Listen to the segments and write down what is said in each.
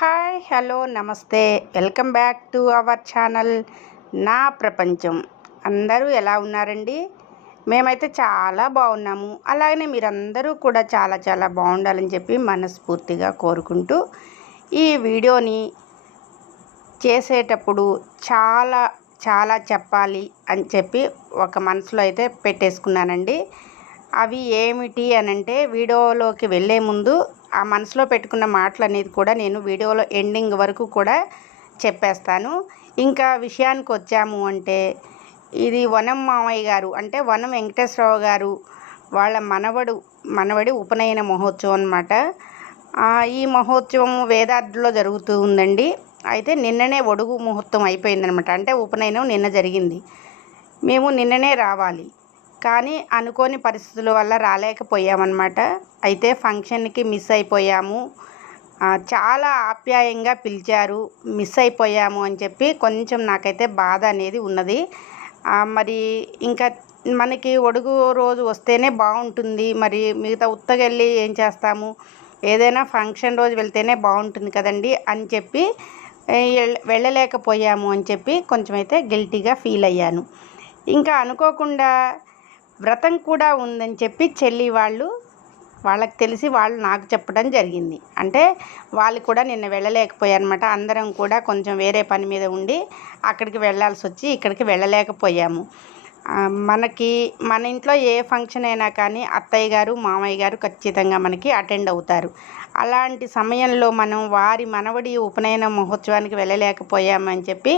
Hi hello నమస్తే welcome back to our channel నా ప్రపంచం. అందరూ ఎలా ఉన్నారండి? మేమైతే చాలా బాగున్నాము. అలాగనే మీరందరూ కూడా చాలా చాలా బాగుండాలని చెప్పి మనస్ఫూర్తిగా కోరుకుంటూ ఈ వీడియోని చేసేటప్పుడు చాలా చాలా చెప్పాలి అని చెప్పి ఒక మనసులో అయితే పెట్టేసుకున్నానండి. అవి ఏమిటి అనంటే వీడియోలోకి వెళ్ళే ముందు ఆ మనసులో పెట్టుకున్న మాటలు అనేది కూడా నేను వీడియోలో ఎండింగ్ వరకు కూడా చెప్పేస్తాను. ఇంకా విషయానికి వచ్చాము అంటే ఇది వనం మామయ్య గారు అంటే వనం వెంకటేశ్వరరావు గారు వాళ్ళ మనవడి ఉపనయన మహోత్సవం అన్నమాట. ఈ మహోత్సవం వేదాద్రిలో జరుగుతూ ఉందండి. అయితే నిన్ననే ఒడుగు ముహూర్తం అయిపోయిందనమాట. అంటే ఉపనయనం నిన్న జరిగింది. మేము నిన్ననే రావాలి, కానీ అనుకోని పరిస్థితుల వల్ల రాలేకపోయామన్నమాట. అయితే ఫంక్షన్కి మిస్ అయిపోయాము. చాలా ఆప్యాయంగా పిలిచారు, మిస్ అయిపోయాము అని చెప్పి కొంచెం నాకైతే బాధ అనేది ఉన్నది. మరి ఇంకా మనకి ఒడుగు రోజు వస్తేనే బాగుంటుంది. మరి మిగతా ఉత్తగెళ్ళి ఏం చేస్తాము, ఏదైనా ఫంక్షన్ రోజు వెళ్తేనే బాగుంటుంది కదండి అని చెప్పి వెళ్ళలేకపోయాము అని చెప్పి కొంచెం అయితే గిల్టీగా ఫీల్ అయ్యాను. ఇంకా అనుకోకుండా వ్రతం కూడా ఉందని చెప్పి చెల్లి వాళ్ళకి తెలిసి వాళ్ళు నాకు చెప్పడం జరిగింది. అంటే వాళ్ళు కూడా నిన్న వెళ్ళలేకపోయారన్నమాట. అందరం కూడా కొంచెం వేరే పని మీద ఉండి అక్కడికి వెళ్ళాల్సి వచ్చి ఇక్కడికి వెళ్ళలేకపోయాము. మన ఇంట్లో ఏ ఫంక్షన్ అయినా కానీ అత్తయ్య గారు మామయ్య గారు ఖచ్చితంగా మనకి అటెండ్ అవుతారు. అలాంటి సమయంలో మనం వారి మనవడి ఉపనయన మహోత్సవానికి వెళ్ళలేకపోయామని చెప్పి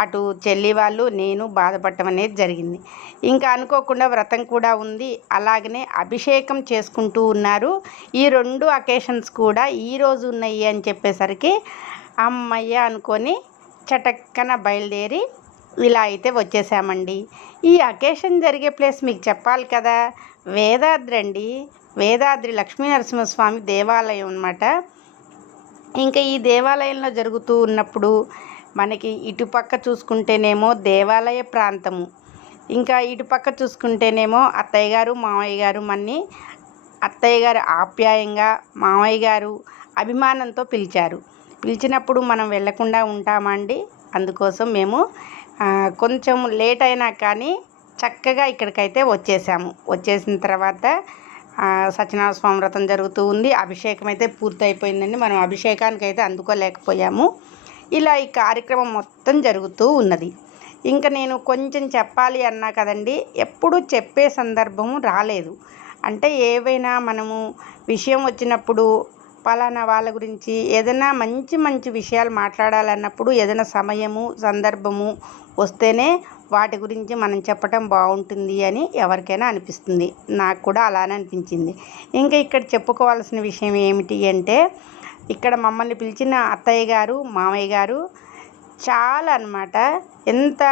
అటు చెల్లి వాళ్ళు నేను బాధపడటం అనేది జరిగింది. ఇంకా అనుకోకుండా వ్రతం కూడా ఉంది, అలాగనే అభిషేకం చేసుకుంటూ ఉన్నారు. ఈ 2 అకేషన్స్ కూడా ఈరోజు ఉన్నాయి అని చెప్పేసరికి అమ్మయ్య అనుకొని చటక్కన బయలుదేరి ఇలా అయితే వచ్చేసామండి. ఈ అకేషన్ జరిగే ప్లేస్ మీకు చెప్పాలి కదా, వేదాద్రి అండి. వేదాద్రి లక్ష్మీనరసింహస్వామి దేవాలయం అన్నమాట. ఇంకా ఈ దేవాలయంలో జరుగుతూ ఉన్నప్పుడు మనకి ఇటుపక్క చూసుకుంటేనేమో దేవాలయ ప్రాంతము, ఇంకా ఇటుపక్క చూసుకుంటేనేమో అత్తయ్య గారు మామయ్య గారు మన్ని అత్తయ్య గారు ఆప్యాయంగా మామయ్య గారు అభిమానంతో పిలిచినప్పుడు మనం వెళ్ళకుండా ఉంటామా అండి? అందుకోసం మేము కొంచెం లేట్ అయినా కానీ చక్కగా ఇక్కడికైతే వచ్చేసిన తర్వాత సత్యనారాయణ స్వామి వ్రతం జరుగుతూ ఉంది. అభిషేకం అయితే పూర్తి అయిపోయిందండి. మనం అభిషేకానికి అయితే అందుకోలేకపోయాము. ఇలా ఈ కార్యక్రమం మొత్తం జరుగుతూ ఉన్నది. ఇంకా నేను కొంచెం చెప్పాలి అన్నా కదండి, ఎప్పుడు చెప్పే సందర్భము రాలేదు. అంటే ఏవైనా మనము విషయం వచ్చినప్పుడు పలానా వాళ్ళ గురించి ఏదైనా మంచి మంచి విషయాలు మాట్లాడాలన్నప్పుడు ఏదైనా సమయము సందర్భము వస్తేనే వాటి గురించి మనం చెప్పటం బాగుంటుంది అని ఎవరికైనా అనిపిస్తుంది. నాకు కూడా అలానే అనిపించింది. ఇంకా ఇక్కడ చెప్పుకోవాల్సిన విషయం ఏమిటి అంటే, ఇక్కడ మమ్మల్ని పిలిచిన అత్తయ్య గారు మామయ్య గారు చాలా అన్నమాట. ఎంత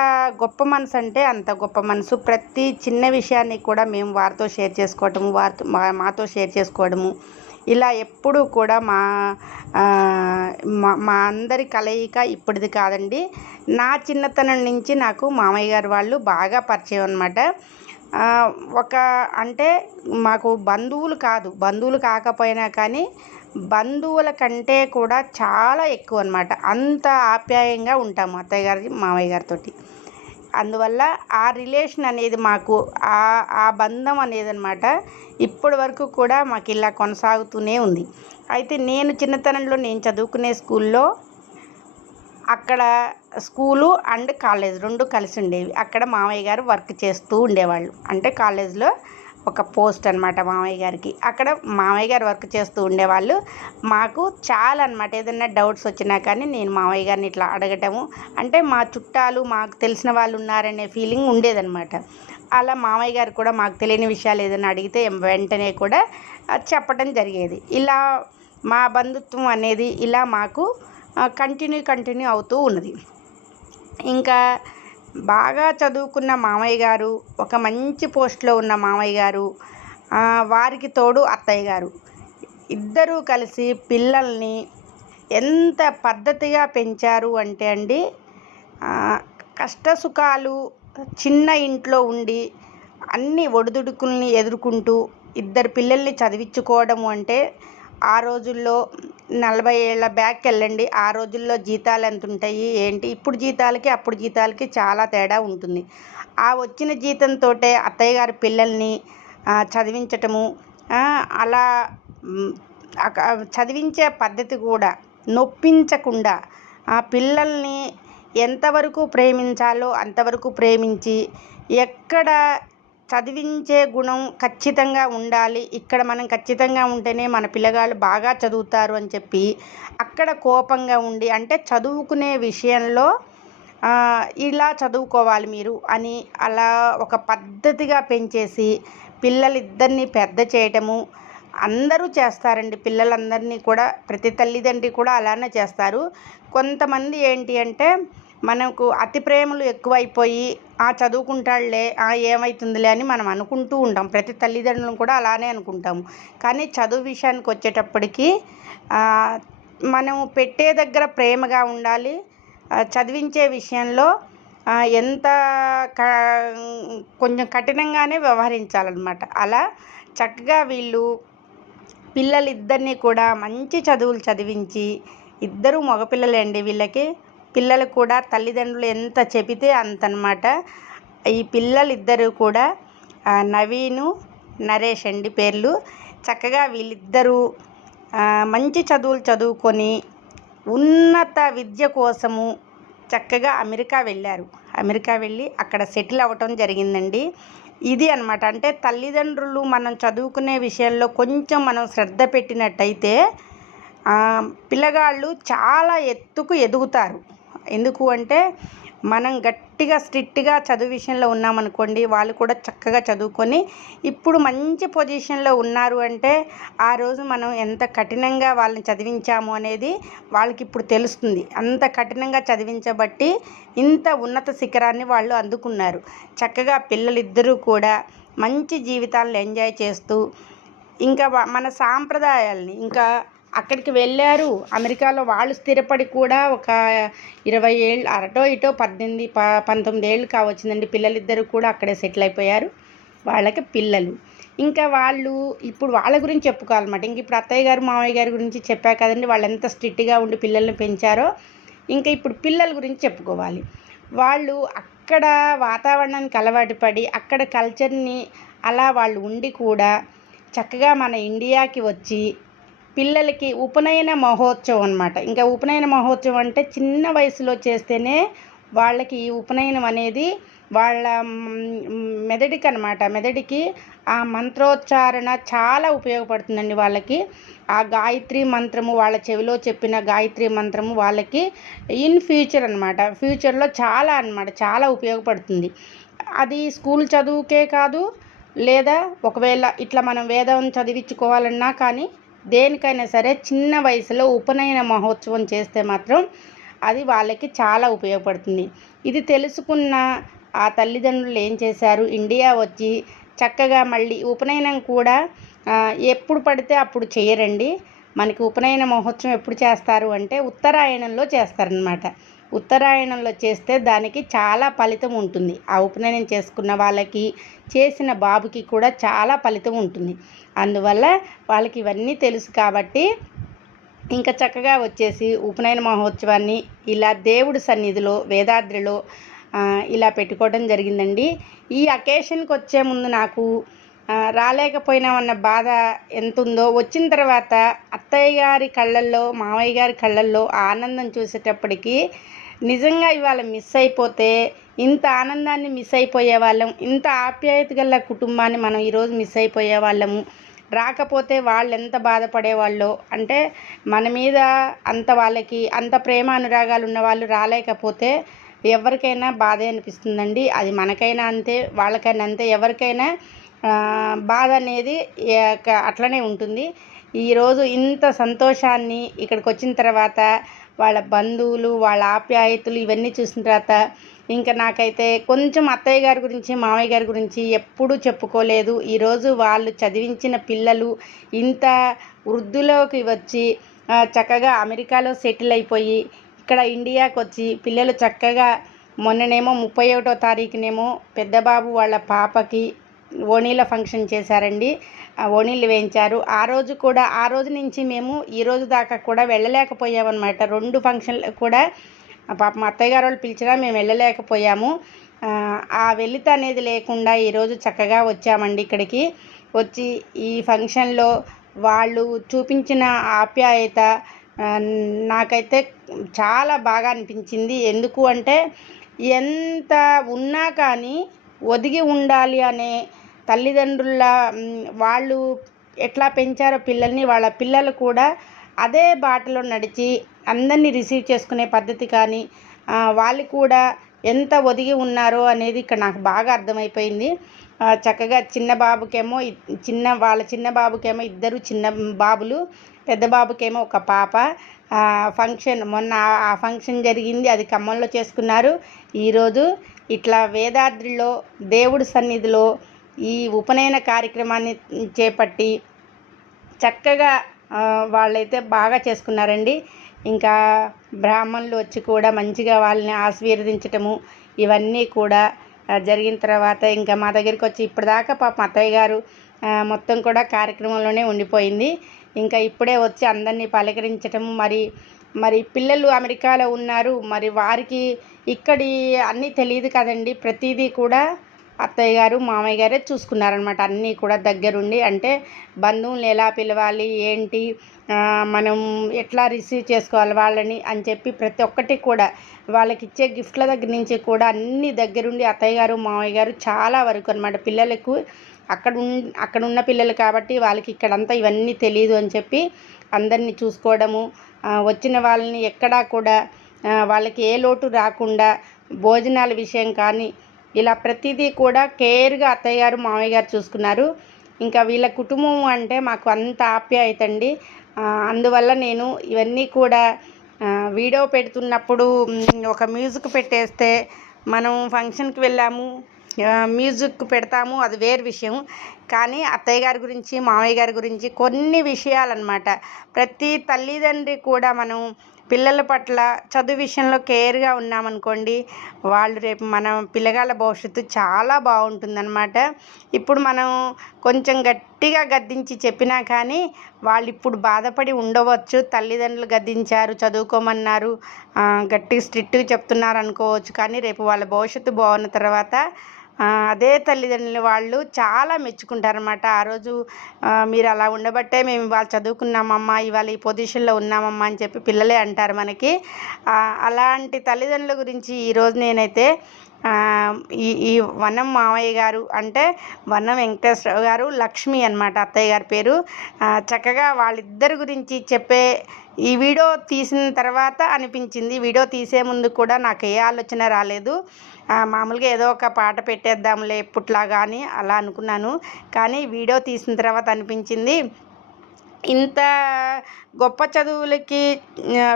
గొప్ప మనసు అంటే అంత గొప్ప మనసు. ప్రతి చిన్న విషయాన్ని కూడా మేము వారితో షేర్ చేసుకోవటము, మాతో షేర్ చేసుకోవడము, ఇలా ఎప్పుడూ కూడా మా అందరి కలయిక ఇప్పటిది కాదండి. నా చిన్నతనం నుంచి నాకు మామయ్య గారు వాళ్ళు బాగా పరిచయం అన్నమాట. అంటే మాకు బంధువులు కాకపోయినా కానీ బంధువుల కంటే కూడా చాలా ఎక్కువ అన్నమాట. అంత ఆప్యాయంగా ఉంటాము అత్తయ్య గారి మామయ్య గారితోటి. అందువల్ల ఆ రిలేషన్ అనేది మాకు ఆ బంధం అనేది అన్నమాట ఇప్పటి వరకు కూడా మాకు ఇలా కొనసాగుతూనే ఉంది. అయితే నేను చిన్నతనంలో నేను చదువుకునే స్కూల్లో అక్కడ స్కూలు అండ్ కాలేజ్ 2 కలిసి ఉండేవి. అక్కడ మామయ్య గారు వర్క్ చేస్తూ ఉండేవాళ్ళు. అంటే కాలేజ్లో ఒక పోస్ట్ అన్నమాట మామయ్య గారికి. అక్కడ మామయ్య గారు వర్క్ చేస్తూ ఉండేవాళ్ళు. మాకు చాలా అన్నమాట. ఏదైనా డౌట్స్ వచ్చినా కానీ నేను మామయ్య గారిని ఇట్లా అడగటము, అంటే మా చుట్టాలు మాకు తెలిసిన వాళ్ళు ఉన్నారనే ఫీలింగ్ ఉండేదన్నమాట. అలా మామయ్య గారు కూడా మాకు తెలియని విషయాలు ఏదైనా అడిగితే వెంటనే కూడా చెప్పడం జరిగేది. ఇలా మా బంధుత్వం అనేది ఇలా మాకు కంటిన్యూ అవుతూ ఉన్నది. ఇంకా బాగా చదువుకున్న మామయ్య గారు, ఒక మంచి పోస్ట్లో ఉన్న మామయ్య గారు, వారికి తోడు అత్తయ్య గారు, ఇద్దరూ కలిసి పిల్లల్ని ఎంత పద్ధతిగా పెంచారు అంటే అండి, కష్టసుఖాలు చిన్న ఇంట్లో ఉండి అన్ని ఒడిదుడుకుల్ని ఎదుర్కొంటూ ఇద్దరు పిల్లల్ని చదివించుకోవడము అంటే ఆ రోజుల్లో 40 ఏళ్ళ బ్యాక్ వెళ్ళండి. ఆ రోజుల్లో జీతాలు ఎంత ఉంటాయి ఏంటి, ఇప్పుడు జీతాలకి అప్పుడు జీతాలకి చాలా తేడా ఉంటుంది. ఆ వచ్చిన జీతంతో అత్తయ్య గారి పిల్లల్ని చదివించటము, అలా చదివించే పద్ధతి కూడా నొప్పించకుండా ఆ పిల్లల్ని ఎంతవరకు ప్రేమించాలో అంతవరకు ప్రేమించి, ఎక్కడ చదివించే గుణం ఖచ్చితంగా ఉండాలి, ఇక్కడ మనం ఖచ్చితంగా ఉంటేనే మన పిల్లగాళ్ళు బాగా చదువుతారు అని చెప్పి అక్కడ కోపంగా ఉండి, అంటే చదువుకునే విషయంలో ఇలా చదువుకోవాలి మీరు అని అలా ఒక పద్ధతిగా పెంచేసి పిల్లలిద్దరినీ పెద్ద చేయటము అందరూ చేస్తారండి. పిల్లలందరినీ కూడా ప్రతి తల్లిదండ్రి కూడా అలానే చేస్తారు. కొంతమంది ఏంటి అంటే మనకు అతి ప్రేమలు ఎక్కువైపోయి చదువుకుంటాడులే, ఏమవుతుందిలే అని మనం అనుకుంటూ ఉంటాం. ప్రతి తల్లిదండ్రులను కూడా అలానే అనుకుంటాము. కానీ చదువు విషయానికి వచ్చేటప్పటికి మనం పెట్టే దగ్గర ప్రేమగా ఉండాలి. చదివించే విషయంలో ఎంత కొంచెం కఠినంగానే వ్యవహరించాలన్నమాట. అలా చక్కగా వీళ్ళు పిల్లలిద్దరినీ కూడా మంచి చదువులు చదివించి, ఇద్దరు మగపిల్లలే అండి వీళ్ళకి. పిల్లలు కూడా తల్లిదండ్రులు ఎంత చెబితే అంతనమాట. ఈ పిల్లలిద్దరూ కూడా నవీను, నరేష్ అండి పేర్లు. చక్కగా వీళ్ళిద్దరూ మంచి చదువులు చదువుకొని ఉన్నత విద్య కోసము చక్కగా అమెరికా వెళ్ళారు. అమెరికా వెళ్ళి అక్కడ సెటిల్ అవ్వటం జరిగిందండి. ఇది అనమాట. అంటే తల్లిదండ్రులు మనం చదువుకునే విషయంలో కొంచెం మనం శ్రద్ధ పెట్టినట్టయితే పిల్లగాళ్ళు చాలా ఎత్తుకు ఎదుగుతారు. ఎందుకు అంటే మనం గట్టిగా స్ట్రిక్ట్గా చదువు విషయంలో ఉన్నామనుకోండి, వాళ్ళు కూడా చక్కగా చదువుకొని ఇప్పుడు మంచి పొజిషన్లో ఉన్నారు అంటే ఆ రోజు మనం ఎంత కఠినంగా వాళ్ళని చదివించాము అనేది వాళ్ళకి ఇప్పుడు తెలుస్తుంది. అంత కఠినంగా చదివించబట్టి ఇంత ఉన్నత శిఖరాన్ని వాళ్ళు అందుకున్నారు. చక్కగా పిల్లలిద్దరూ కూడా మంచి జీవితాలను ఎంజాయ్ చేస్తూ ఇంకా మన సాంప్రదాయాల్ని ఇంకా అక్కడికి వెళ్ళారు. అమెరికాలో వాళ్ళు స్థిరపడి కూడా ఒక 20 ఏళ్ళు అటో ఇటో 19 ఏళ్ళు కావచ్చిందండి. పిల్లలిద్దరూ కూడా అక్కడే సెటిల్ అయిపోయారు. వాళ్ళకి పిల్లలు ఇంకా వాళ్ళు ఇప్పుడు వాళ్ళ గురించి చెప్పుకోవాలన్నమాట. ఇంక ఇప్పుడు అత్తయ్య గారు మామయ్య గారి గురించి చెప్పా కదండి, వాళ్ళు ఎంత స్ట్రిక్ట్గా ఉండి పిల్లల్ని పెంచారో. ఇంకా ఇప్పుడు పిల్లల గురించి చెప్పుకోవాలి. వాళ్ళు అక్కడ వాతావరణానికి అలవాటు పడి అక్కడ కల్చర్ని అలా వాళ్ళు ఉండి కూడా చక్కగా మన ఇండియాకి వచ్చి పిల్లలకి ఉపనయన మహోత్సవం అనమాట. ఇంకా ఉపనయన మహోత్సవం అంటే చిన్న వయసులో చేస్తేనే వాళ్ళకి ఈ ఉపనయనం అనేది వాళ్ళ మెదడుకి అనమాట. మెదడుకి ఆ మంత్రోచ్చారణ చాలా ఉపయోగపడుతుందండి వాళ్ళకి. ఆ గాయత్రి మంత్రము వాళ్ళ చెవిలో చెప్పిన గాయత్రి మంత్రము వాళ్ళకి ఇన్ ఫ్యూచర్ అనమాట, ఫ్యూచర్లో చాలా అనమాట చాలా ఉపయోగపడుతుంది. అది స్కూల్ చదువుకే కాదు, లేదా ఒకవేళ ఇట్లా మనం వేదం చదివించుకోవాలన్నా కానీ దేనికైనా సరే చిన్న వయసులో ఉపనయన మహోత్సవం చేస్తే మాత్రం అది వాళ్ళకి చాలా ఉపయోగపడుతుంది. ఇది తెలుసుకున్న ఆ తల్లిదండ్రులు ఏం చేశారు, ఇండియా వచ్చి చక్కగా మళ్ళీ ఉపనయనం కూడా ఎప్పుడు పడితే అప్పుడు చేయరండి. మనకి ఉపనయన మహోత్సవం ఎప్పుడు చేస్తారు అంటే ఉత్తరాయణంలో చేస్తారనమాట. ఉత్తరాయణంలో చేస్తే దానికి చాలా ఫలితం ఉంటుంది. ఆ ఉపనయనం చేసుకున్న వాళ్ళకి చేసిన బాబుకి కూడా చాలా ఫలితం ఉంటుంది. అందువల్ల వాళ్ళకి ఇవన్నీ తెలుసు కాబట్టి ఇంకా చక్కగా వచ్చేసి ఉపనయన మహోత్సవాన్ని ఇలా దేవుడి సన్నిధిలో వేదాద్రిలో ఇలా పెట్టుకోవడం జరిగిందండి. ఈ అకేషన్కి వచ్చే ముందు నాకు రాలేకపోయినామన్న బాధ ఎంత ఉందో, వచ్చిన తర్వాత అత్తయ్య గారి కళ్ళల్లో మామయ్య గారి కళ్ళల్లో ఆనందం చూసేటప్పటికి నిజంగా ఇవాళ మిస్ అయిపోతే ఇంత ఆనందాన్ని మిస్ అయిపోయే వాళ్ళం, ఇంత ఆప్యాయత గల కుటుంబాన్ని మనం ఈరోజు మిస్ అయిపోయే వాళ్ళము. రాకపోతే వాళ్ళు ఎంత బాధపడేవాళ్ళో, అంటే మన మీద అంత వాళ్ళకి అంత ప్రేమ అనురాగాలు ఉన్న వాళ్ళు రాలేకపోతే ఎవరికైనా బాధే అనిపిస్తుందండి. అది మనకైనా అంతే, వాళ్ళకైనా అంతే, ఎవరికైనా బాధ అనేది అట్లనే ఉంటుంది. ఈరోజు ఇంత సంతోషాన్ని ఇక్కడికి వచ్చిన తర్వాత వాళ్ళ బంధువులు వాళ్ళ ఆప్యాయతలు ఇవన్నీ చూసిన తర్వాత ఇంకా నాకైతే కొంచెం అత్తయ్య గారి గురించి మామయ్య గారి గురించి ఎప్పుడూ చెప్పుకోలేదు. ఈరోజు వాళ్ళు చదివించిన పిల్లలు ఇంత వృద్ధిలోకి వచ్చి చక్కగా అమెరికాలో సెటిల్ అయిపోయి ఇక్కడ ఇండియాకి వచ్చి పిల్లలు చక్కగా మొన్ననేమో 31వ తారీఖునేమో పెద్ద బాబు వాళ్ళ పాపకి ఓణీల ఫంక్షన్ చేశారండి. ఓణీలు వేయించారు. ఆ రోజు నుంచి మేము ఈ రోజు దాకా కూడా వెళ్ళలేకపోయామన్నమాట. 2 ఫంక్షన్లు కూడా పాపం అత్తయ్య గారు వాళ్ళు పిలిచినా మేము వెళ్ళలేకపోయాము. ఆ వెలిత అనేది లేకుండా ఈరోజు చక్కగా వచ్చామండి ఇక్కడికి. వచ్చి ఈ ఫంక్షన్లో వాళ్ళు చూపించిన ఆప్యాయత నాకైతే చాలా బాగా అనిపించింది. ఎందుకు అంటే ఎంత ఉన్నా కానీ ఒదిగి ఉండాలి అనే తల్లిదండ్రుల వాళ్ళు ఎట్లా పెంచారో పిల్లల్ని, వాళ్ళ పిల్లలు కూడా అదే బాటలో నడిచి అందరినీ రిసీవ్ చేసుకునే పద్ధతి కానీ వాళ్ళు కూడా ఎంత ఒదిగి ఉన్నారో అనేది ఇక్కడ నాకు బాగా అర్థమైపోయింది. చక్కగా చిన్న బాబుకేమో ఇద్దరు చిన్న బాబులు, పెద్ద బాబుకేమో ఒక పాప. ఫంక్షన్ మొన్న ఆ ఫంక్షన్ జరిగింది, అది ఖమ్మంలో చేసుకున్నారు. ఈరోజు ఇట్లా వేదాద్రిలో దేవుడి సన్నిధిలో ఈ ఉపనయన కార్యక్రమాన్ని చేపట్టి చక్కగా వాళ్ళైతే బాగా చేసుకున్నారండి. ఇంకా బ్రాహ్మణులు వచ్చి కూడా మంచిగా వాళ్ళని ఆశీర్వదించటము ఇవన్నీ కూడా జరిగిన తర్వాత ఇంకా మా దగ్గరికి వచ్చి ఇప్పటిదాకా పాపం అత్తయ్య గారు మొత్తం కూడా కార్యక్రమంలోనే ఉండిపోయింది. ఇంకా ఇప్పుడే వచ్చి అందరినీ పలకరించటము. మరి పిల్లలు అమెరికాలో ఉన్నారు, మరి వారికి ఇక్కడి అన్నీ తెలియదు కదండి. ప్రతిదీ కూడా అత్తయ్య గారు మామయ్య గారే చూసుకున్నారనమాట. అన్నీ కూడా దగ్గరుండి, అంటే బంధువులను ఎలా పిలవాలి, ఏంటి, మనం ఎట్లా రిసీవ్ చేసుకోవాలి వాళ్ళని అని చెప్పి ప్రతి ఒక్కటి కూడా వాళ్ళకి ఇచ్చే గిఫ్ట్ల దగ్గర నుంచి కూడా అన్నీ దగ్గరుండి అత్తయ్య గారు మామయ్య గారు చాలా వరకు అనమాట. పిల్లలకు అక్కడ ఉన్న పిల్లలు కాబట్టి వాళ్ళకి ఇక్కడంతా ఇవన్నీ తెలియదు అని చెప్పి అందరినీ చూసుకోవడము, వచ్చిన వాళ్ళని ఎక్కడా కూడా వాళ్ళకి ఏ లోటు రాకుండా భోజనాల విషయం కానీ ఇలా ప్రతిదీ కూడా కేర్గా అత్తయ్య గారు మామయ్య గారు చూసుకున్నారు. ఇంకా వీళ్ళ కుటుంబం అంటే మాకు అంత ఆప్యాయత అండి. అందువల్ల నేను ఇవన్నీ కూడా వీడియో పెడుతున్నప్పుడు ఒక మ్యూజిక్ పెట్టేస్తే మనం ఫంక్షన్కి వెళ్ళాము, మ్యూజిక్ పెడతాము, అది వేరు విషయం. కానీ అత్తయ్య గారి గురించి మామయ్య గారి గురించి కొన్ని విషయాలన్నమాట. ప్రతి తల్లిదండ్రి కూడా మనం పిల్లల పట్ల చదువు విషయంలో కేర్గా ఉన్నామనుకోండి, వాళ్ళు రేపు మన పిల్లగాళ్ళ భవిష్యత్తు చాలా బాగుంటుందన్నమాట. ఇప్పుడు మనం కొంచెం గట్టిగా గద్దించి చెప్పినా కానీ వాళ్ళు ఇప్పుడు బాధపడి ఉండవచ్చు. తల్లిదండ్రులు గద్దించారు, చదువుకోమన్నారు, గట్టిగా స్ట్రిక్ట్గా చెప్తున్నారు అనుకోవచ్చు. కానీ రేపు వాళ్ళ భవిష్యత్తు బాగున్న తర్వాత అదే తల్లిదండ్రులు వాళ్ళు చాలా మెచ్చుకుంటారన్నమాట. ఆ రోజు మీరు అలా ఉండబట్టే మేము ఇవాళ చదువుకున్నామమ్మా, ఇవాళ ఈ పొజిషన్లో ఉన్నామమ్మా అని చెప్పి పిల్లలే అంటారు మనకి. అలాంటి తల్లిదండ్రుల గురించి ఈరోజు నేనైతే ఈ వనం మామయ్య గారు అంటే వనం వెంకటేశ్వరరావు గారు, లక్ష్మి అన్నమాట అత్తయ్య గారి పేరు. చక్కగా వాళ్ళిద్దరి గురించి చెప్పే ఈ వీడియో తీసిన తర్వాత అనిపించింది. వీడియో తీసే ముందు కూడా నాకు ఏ ఆలోచన రాలేదు. మామూలుగా ఏదో ఒక పాట పెట్టేద్దాంలే ఎప్పుట్లాగా అని అలా అనుకున్నాను. కానీ వీడియో తీసిన తర్వాత అనిపించింది, ఇంత గొప్ప చదువులకి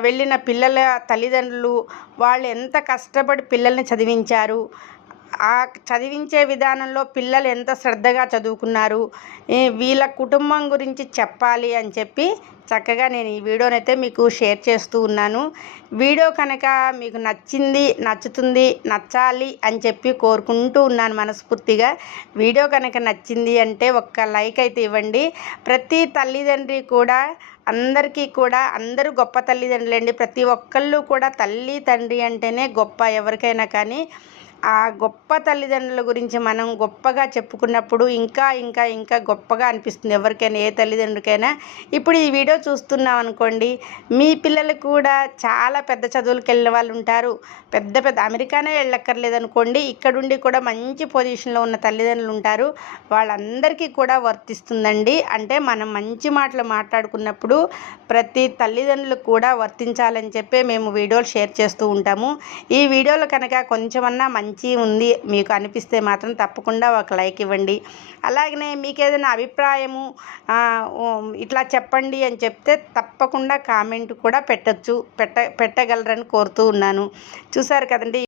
వెళ్ళిన పిల్లల తల్లిదండ్రులు వాళ్ళు ఎంత కష్టపడి పిల్లల్ని చదివించారు, ఆ చదివించే విధానంలో పిల్లలు ఎంత శ్రద్ధగా చదువుకున్నారు, వీళ్ళ కుటుంబం గురించి చెప్పాలి అని చెప్పి చక్కగా నేను ఈ వీడియోనైతే మీకు షేర్ చేస్తూ ఉన్నాను. వీడియో కనుక మీకు నచ్చుతుంది, నచ్చాలి అని చెప్పి కోరుకుంటూ ఉన్నాను మనస్ఫూర్తిగా. వీడియో కనుక నచ్చింది అంటే ఒక్క లైక్ అయితే ఇవ్వండి. ప్రతి తల్లిదండ్రి కూడా అందరికీ కూడా అందరూ గొప్ప తల్లిదండ్రులండి. ప్రతి ఒక్కళ్ళు కూడా తల్లి తండ్రి అంటేనే గొప్ప ఎవరికైనా. కానీ ఆ గొప్ప తల్లిదండ్రుల గురించి మనం గొప్పగా చెప్పుకున్నప్పుడు ఇంకా ఇంకా ఇంకా గొప్పగా అనిపిస్తుంది ఎవరికైనా, ఏ తల్లిదండ్రులకైనా. ఇప్పుడు ఈ వీడియో చూస్తున్నాం అనుకోండి, మీ పిల్లలు కూడా చాలా పెద్ద చదువులకు వెళ్ళిన వాళ్ళు ఉంటారు, పెద్ద అమెరికానే వెళ్ళక్కర్లేదు అనుకోండి, ఇక్కడుండి కూడా మంచి పొజిషన్లో ఉన్న తల్లిదండ్రులు ఉంటారు. వాళ్ళందరికీ కూడా వర్తిస్తుందండి. అంటే మనం మంచి మాటలు మాట్లాడుకున్నప్పుడు ప్రతి తల్లిదండ్రులు కూడా వర్తించాలని చెప్పి మేము వీడియోలు షేర్ చేస్తూ ఉంటాము. ఈ వీడియోలో కనుక కొంచెమన్నా మంచి ఉంది మీకు అనిపిస్తే మాత్రం తప్పకుండా ఒక లైక్ ఇవ్వండి. అలాగనే మీకు ఏదైనా అభిప్రాయము ఇట్లా చెప్పండి అని చెప్తే తప్పకుండా కామెంట్ కూడా పెట్టగలరని కోరుతూ ఉన్నాను. చూసారు కదండి.